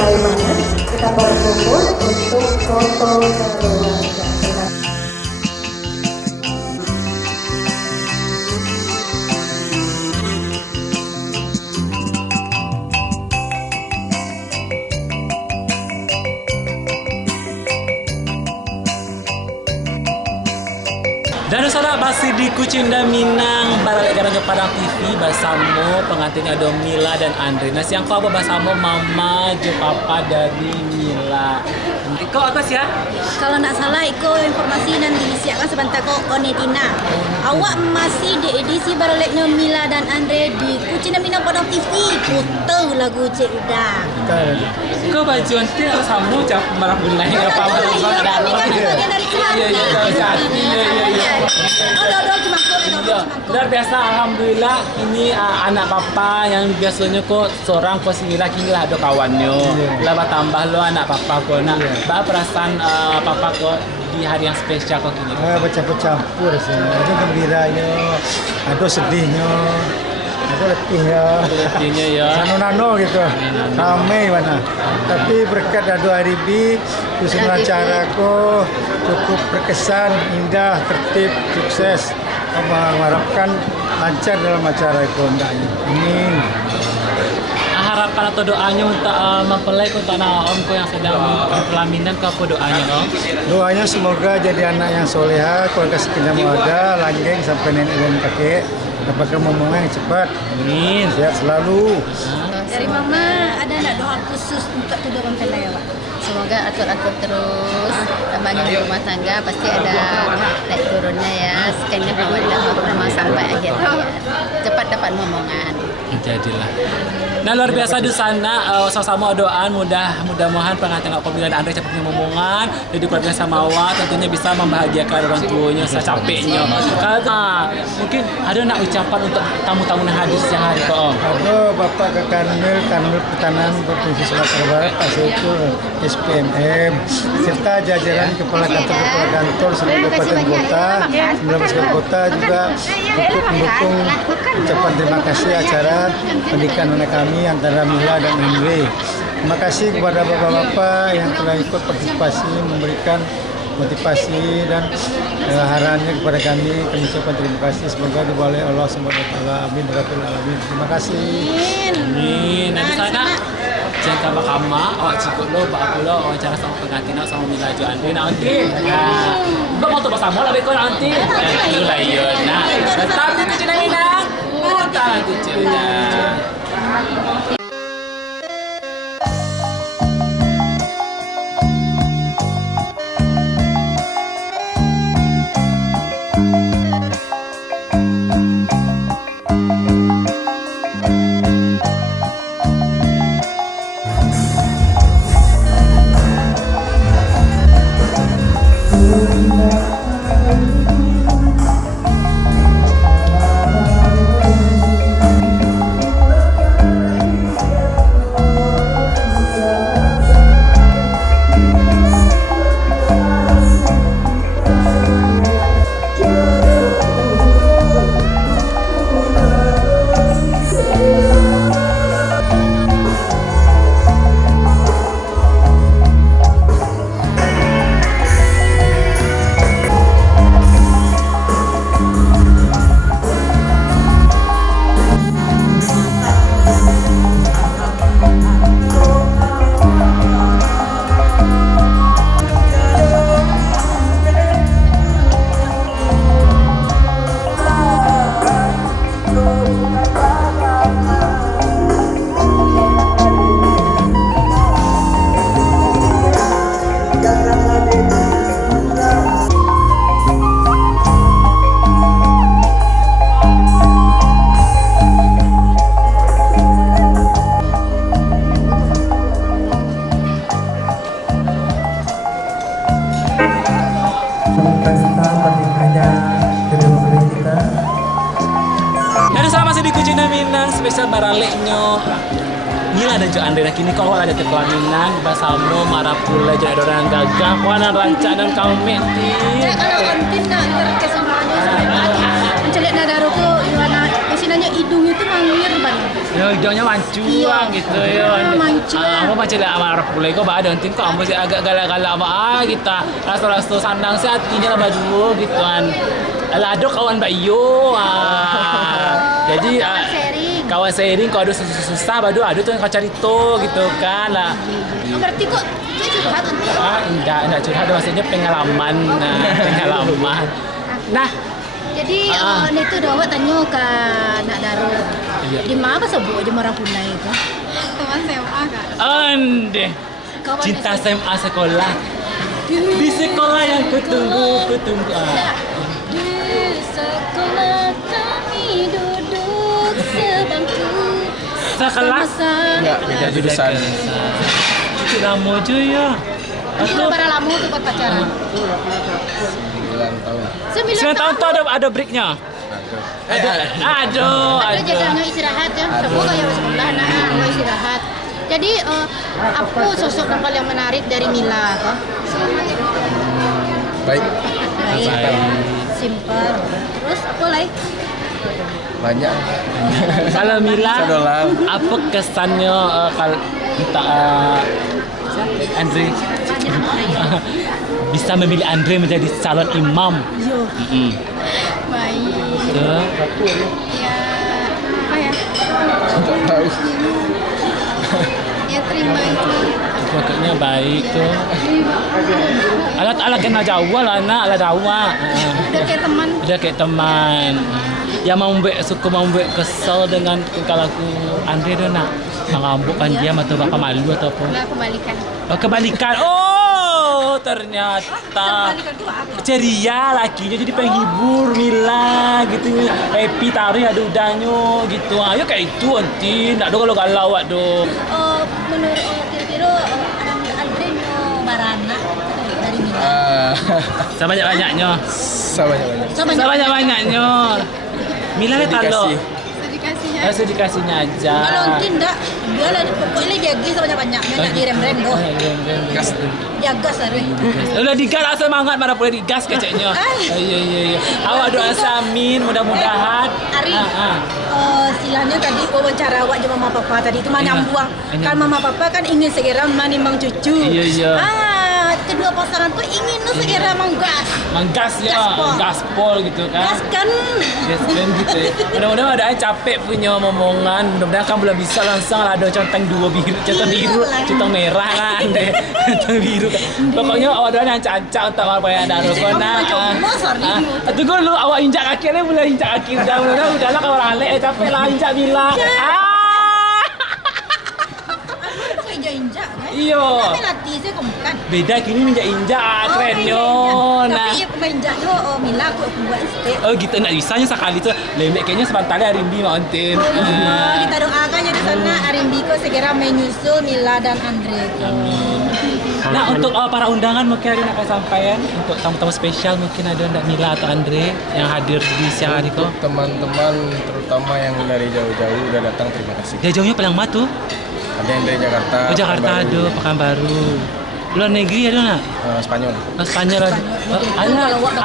mulai banget kita berkumpul untuk foto keluarga. Dan saudara masih di Kucinda Minang balik garang Padang TV bersama pengantinnya ada Mila dan Andre. Nah siang kau apa bersama mama je papa dari Mila. Iko apa sih ya? Kalau nak salah iko informasi nanti disiapkan sebentar kok Onetina. Awak masih di edisi baraleknya Mila dan Andre di Kucinda Minang Padang TV. Putar lagu Cik Uda. Kau baju nanti sama cap merah bunai apa barang ada. Bagian dari Luar biasa, alhamdulillah ini anak papa yang biasanya kok seorang kok si Mila kini lah ada kawannya. Lah tambah lo anak papa kok nak. Bah perasaan papa kok di hari yang spesial kok kini. Bercampur sih. Ada gembiranya, ada sedihnya, ada letihnya. Letihnya ya. Nano gitu. Ramai mana. Tapi berkat ada hari ini, usaha acara kok cukup berkesan, indah, tertib, sukses. Mengharapkan lancar dalam acara itu hendaknya. Amin. Harapan atau doanya untuk mempelai untuk anak omku yang sedang pelaminan ke apa doanya om? Doanya semoga jadi anak yang soleha, keluarga sakinah mawaddah, langgeng sampai nenek dan kakek, dapatkan momongan yang cepat. Amin. Sehat selalu. Dari mama ada nak doa khusus untuk kedua mempelai awak? Semoga atur-atur terus, bangun rumah tangga pasti ada naik turunnya ya. Sekiannya mawaddah warahmah sampai akhir hayat. Cepat dapat momongan. Jadilah. Nah luar biasa di sana sama-sama doaan mudah-mudahan pengantin aku dan Andre cepatnya momongan jadi keluarga Samawa tentunya bisa membahagiakan orang tuanya secapeknya. Mungkin ada nak ucapan untuk tamu-tamu hadir siang hari kok om? Ada Bapak ke Kanwil Pertanahan Provinsi Sumatera Barat, Pak Saiful SPMM, serta jajaran Kepala Kantor seluruh kabupaten kota, 19 kota juga untuk mendukung ucapan terima kasih acara pendidikan anak kami antara Mila dan Andre. Terima kasih kepada bapak-bapak yang telah ikut partisipasi memberikan motivasi dan arahannya kepada kami. Kami ucapkan terima kasih. Semoga dibalai Allah SWT. Amin. Alamin. Terima kasih. Amin. Nah di sana jangan bakama, awak cikgu lo, bak lo, wawancara sama pengantin sama Mila Jo Andre nanti. Nah, mau tuh bersama lah bekon nanti. Itu lah iya. Nah, tetap di Kucinda Minang. Putar kucingnya. spesial baraleknya Mila dan Jo Andre. Nah kini kau ada pelaminan bersama Marapula jadi ada orang gagah wana rancak dan kaum meti. Kalau kontin nak kesempatan mencelik nadaruku Iwana sebenarnya hidungnya tuh mangir banget. Ya hidungnya mancuang gitu ya. Mancuang. Aku macam lah amarah pulai kau ada nanti kau ambil agak galak-galak apa kita rasa-rasa sandang sih hatinya lah dulu gituan. Alah ada kawan Mbak Iyo. Jadi kawan sharing kau ada susah badu ada tuh yang kau cari tuh gitu kan lah. Berarti kok curhat untuk Enggak curhat maksudnya pengalaman. Pengalaman. Nah, jadi ini tuh Dawa tanya ke Nak Daro. Iya. Di mana sebut di Marapunai itu? Teman SMA kan? ande Kawan cinta SMA sekolah. Di sekolah yang kutunggu. Di sekolah kami duduk sebangku. Sekelas. Enggak, beda jurusan. Itu lama je ya. Ini lebaran lama tuh buat pacaran. 9 tahun. 9 tahun tuh ada breaknya. Aduh. Ada jadanya istirahat ya. Semua kayak sekolah anak mau istirahat. Jadi apa sosok yang paling menarik dari Mila? Baik, Baik. Simple. Terus apa lagi? banyak. Kalau Mila, Sadola. apa kesannya kalau Andre bisa memilih Andre menjadi calon imam? Yo. Baik. Tuh. Ya, apa ya? Tahu. Ya terima itu. Pokoknya baik tuh. Alat kena jauh lah anak, alat jauh. Udah kayak teman. Udah kayak teman. Yang membuat kesel dengan kalau aku Andre tu nak mengambukkan dia atau bakal malu atau apa. Enggak kebalikan. Oh, kebalikan. Oh, ternyata ceria lakinya jadi penghibur Mila gitu. Happy tarik ada udahnya gitu. Ayo kayak itu nanti. Nak do kalau galau do. Menurut kira-kira Andre no barana dari Mila. Sebanyak-banyaknya. Sama banyak. Sebanyak-banyaknya. Mila le talo. Dedikasinya. Dikasihnya aja. Kalau tidak, dia lah pokoknya jaga sebanyak-banyaknya nak direm-rem doh. Gas. Jaga sari. Udah digas lah semangat mana boleh digas keceknya. Iya. Awak doa amin mudah-mudahan. Ari, silanya tadi wawancara awak sama mama papa tadi itu mah Iya. nyambung. Kan mama papa kan ingin segera menimbang cucu. Iya. Kedua pasangan tuh ingin segera menggas. Menggas ya, Gaspol. gaspol gitu kan. Gas kan. Yes, kan gitu ya. Mudah-mudahan ada capek punya omongan. Mudah-mudahan kan belum bisa langsung lah ada centang dua biru, centang biru, centang merah kan deh. Centang biru. Pokoknya awak doa yang cancak untuk apa yang ada rokona. Tunggu lu awak injak kaki ni boleh injak kaki. Udahlah kau ralek capek lah injak bila. Injak kan? Iyo. Tapi latih saya bukan. Beda kini injak kerennya. Nah. Tapi menjaknya Mila aku buat steak. Oh gitu nak bisanya sekali tu lemek kayaknya sebentar hari ini mau antin. Kita doakan ya di sana Arimbiko segera menyusul Mila dan Andre. Nah untuk para undangan mungkin hari nak sampaikan untuk tamu-tamu spesial mungkin ada ndak Mila atau Andre yang hadir di siang hari itu. Teman-teman terutama yang dari jauh-jauh udah datang, terima kasih. Dia jauhnya paling matu. Ada yang dari Jakarta. Oh Jakarta ada, Pekanbaru. Luar negeri ada nak? Spanyol. Oh, Spanyol ada.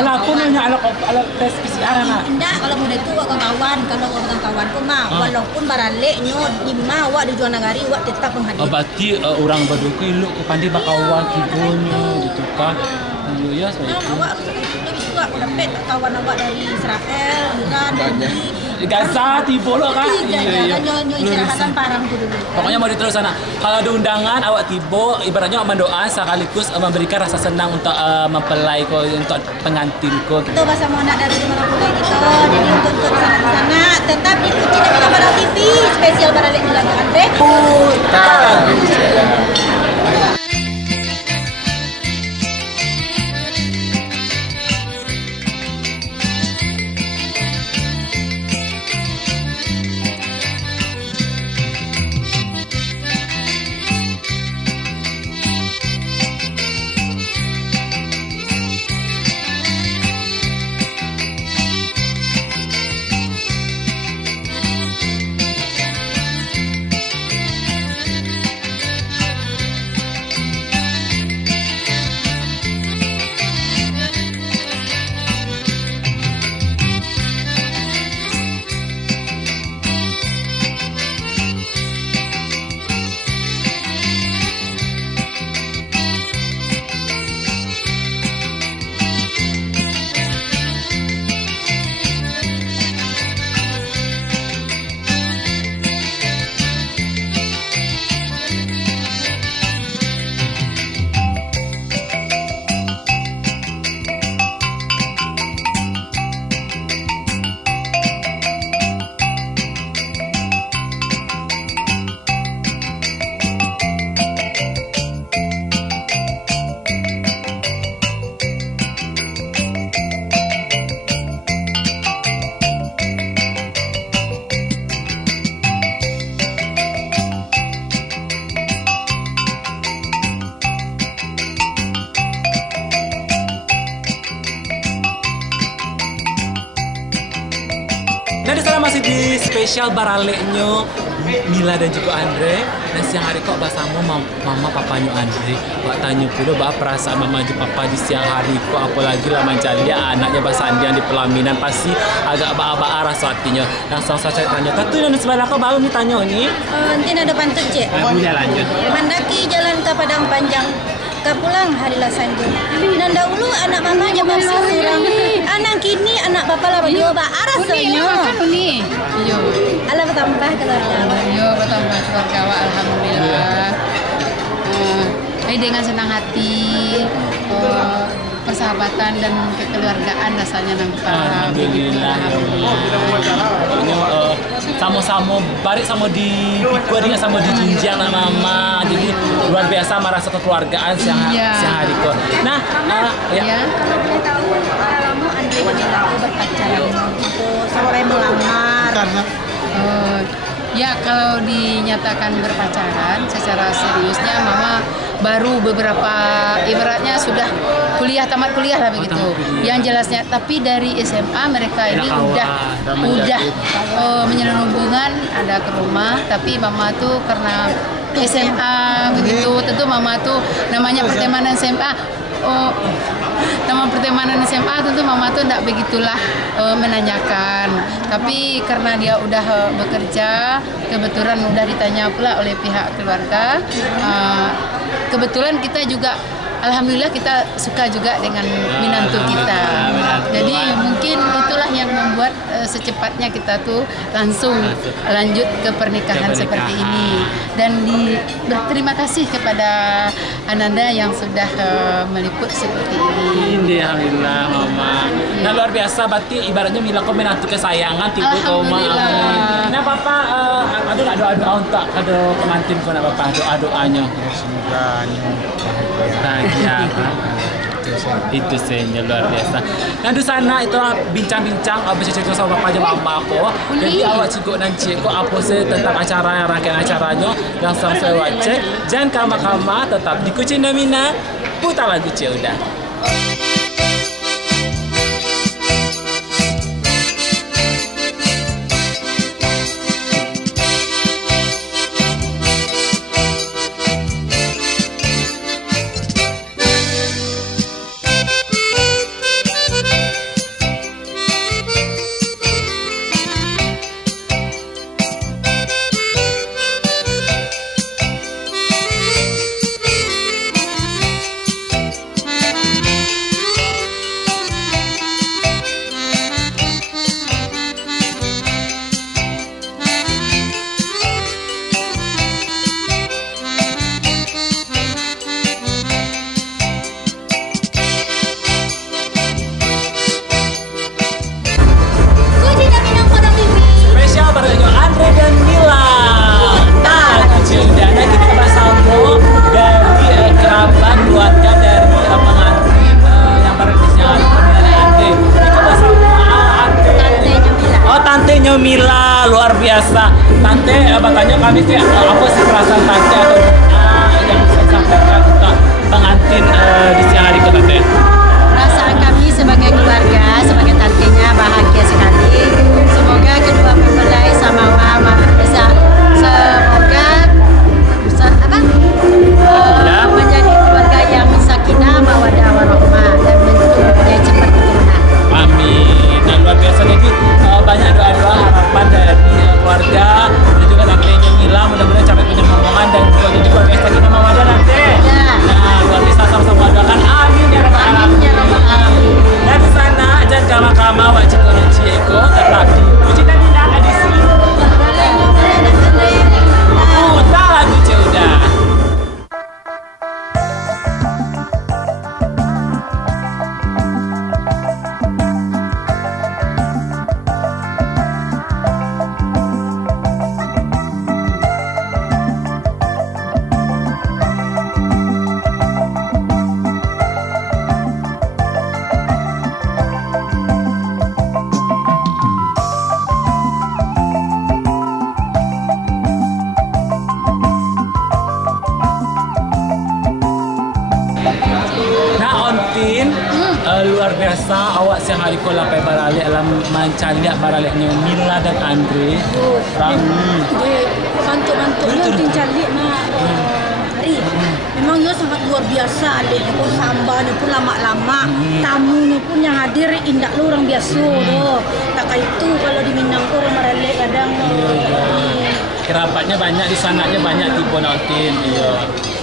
Ala aku nanya ala tes PCR nak. Enggak, kalau muda itu awak kawan, kalau orang kawan pun mah walaupun baraleknya di mah awak di jual negari awak tetap menghadir. Oh berarti orang berduka lu pandai bakawan kibonya gitu kan. Iya ya Awak harus bisa awak dapat kawan awak dari Israel, Iran, Banyak. Gaza tiba lo kan. Iya, nyonya istirahatan parang tu dulu. Pokoknya mau diterus sana. Kalau ada undangan awak tiba ibaratnya mendoa sekaligus memberikan rasa senang untuk mempelai ko untuk pengantin ko. Itu bahasa mau nak dari mana pula gitu. Jadi untuk sana tetap di Uci dan Mila TV spesial baralek Mila dan Andre. Nah, di sana masih di spesial baraleknya Mila dan juga Andre. Dan siang hari kok basamu mama papanya Andre. Buat tanya pula bah perasaan mama dan papa di siang hari kok, apalagi lah mencari anaknya Basandi yang di pelaminan pasti agak aba-aba rasa hatinya. Langsung saya tanya, "Tatu yang di sebelah kau baru nih tanya nih?" Nanti ada pantun cek. Boleh lanjut. Mendaki jalan ke Padang Panjang, ke pulang harilah sanjung. Dan dahulu anak mama jaman seorang, anak kini anak papa lah berdua rasanya. Uni. Yo. Ala bertambah keluarga. Yo, bertambah keluarga awak, alhamdulillah. Dengan senang hati, persahabatan dan kekeluargaan rasanya nampak. Alhamdulillah. Pokoknya sama-sama barik sama di pikul dengan sama di jinjang anak mama. Jadi luar biasa merasa kekeluargaan siang hari kok. Nah, Ya. Boleh tahu lama Andre mengaku berpacaran sampai melamar. Ya, kalau dinyatakan berpacaran secara seriusnya mama baru beberapa, ibaratnya sudah tamat kuliah lah begitu. Yang jelasnya, tapi dari SMA mereka ini udah menjalin hubungan, ada ke rumah, tapi mama tuh karena SMA begitu, tentu mama tuh namanya pertemanan SMA. Nama pertemanan SMA tentu mama tuh tidak begitulah menanyakan, tapi karena dia udah bekerja, kebetulan udah ditanya pula oleh pihak keluarga, kebetulan kita juga alhamdulillah kita suka juga dengan minantu kita. Jadi mungkin itulah yang membuat secepatnya kita tuh langsung lanjut ke pernikahan seperti ini. Dan berterima kasih kepada Ananda yang sudah meliput seperti ini. Alhamdulillah mama. Nah luar biasa, berarti ibaratnya Mila kau menantu kesayangan tipu kau mama. Nah papa ada doa untuk ada kemantin kau nak papa doanya. Semoga Bahagia. Itu saja luar biasa. Nah di sana itu bincang-bincang bercerita sama bapak aja mama aku. Jadi awak cikgu dan cikgu apa sih tentang acara, rangkaian acaranya yang saya wajib. Jangan kama-kama, tetap di Kucing Namina. Putar lagu Cik udah. luar biasa awak siang hari ko lapai baralik alam mancaliak baraliknya Mila dan Andre. Rami. Bantu-bantu dia tincalik nak hari. Memang dia sangat luar biasa. Dia pun sambanya pun lama-lama. Tamunya pun yang hadir indah lu orang biasa doh. Tak kayak itu kalau di Minang orang marale kadang Kerabatnya banyak di sananya banyak tipe nontin. Iya.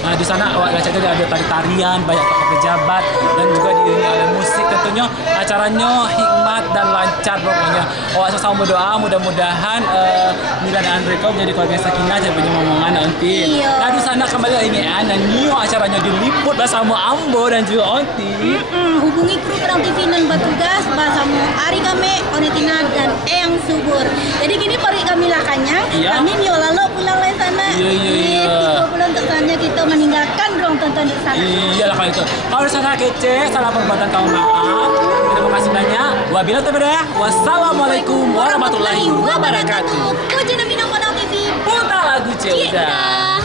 Nah di sana awak lihat ada tari-tarian, banyak tokoh pejabat dan juga diiringi oleh musik. Tentunya acaranya hikmat dan lancar pokoknya. Awak sama berdoa mudah-mudahan Mila dan Andre kau menjadi keluarga sakinah dan punya momongan nanti. Iya. Nah di sana kembali lagi dan Nio acaranya diliput bersama Ambo dan juga Onti. hubungi kru Perang TV dan Batugas bersama Ari Kame, Onetina dan Eyang Subur. Jadi gini pergi kami lakannya, Iya. kami Mio lalu pulang dari sana. Iya. Kita pulang ke sana kita meninggalkan ruang tonton di sana. Iyalah kalau itu. Kalau di sana kece, salah perbuatan kau maaf. Terima kasih banyak. Wabillahi taufiq. Wassalamualaikum warahmatullahi wabarakatuh. Kau jangan minum Perang TV. Putar lagu Ceuda.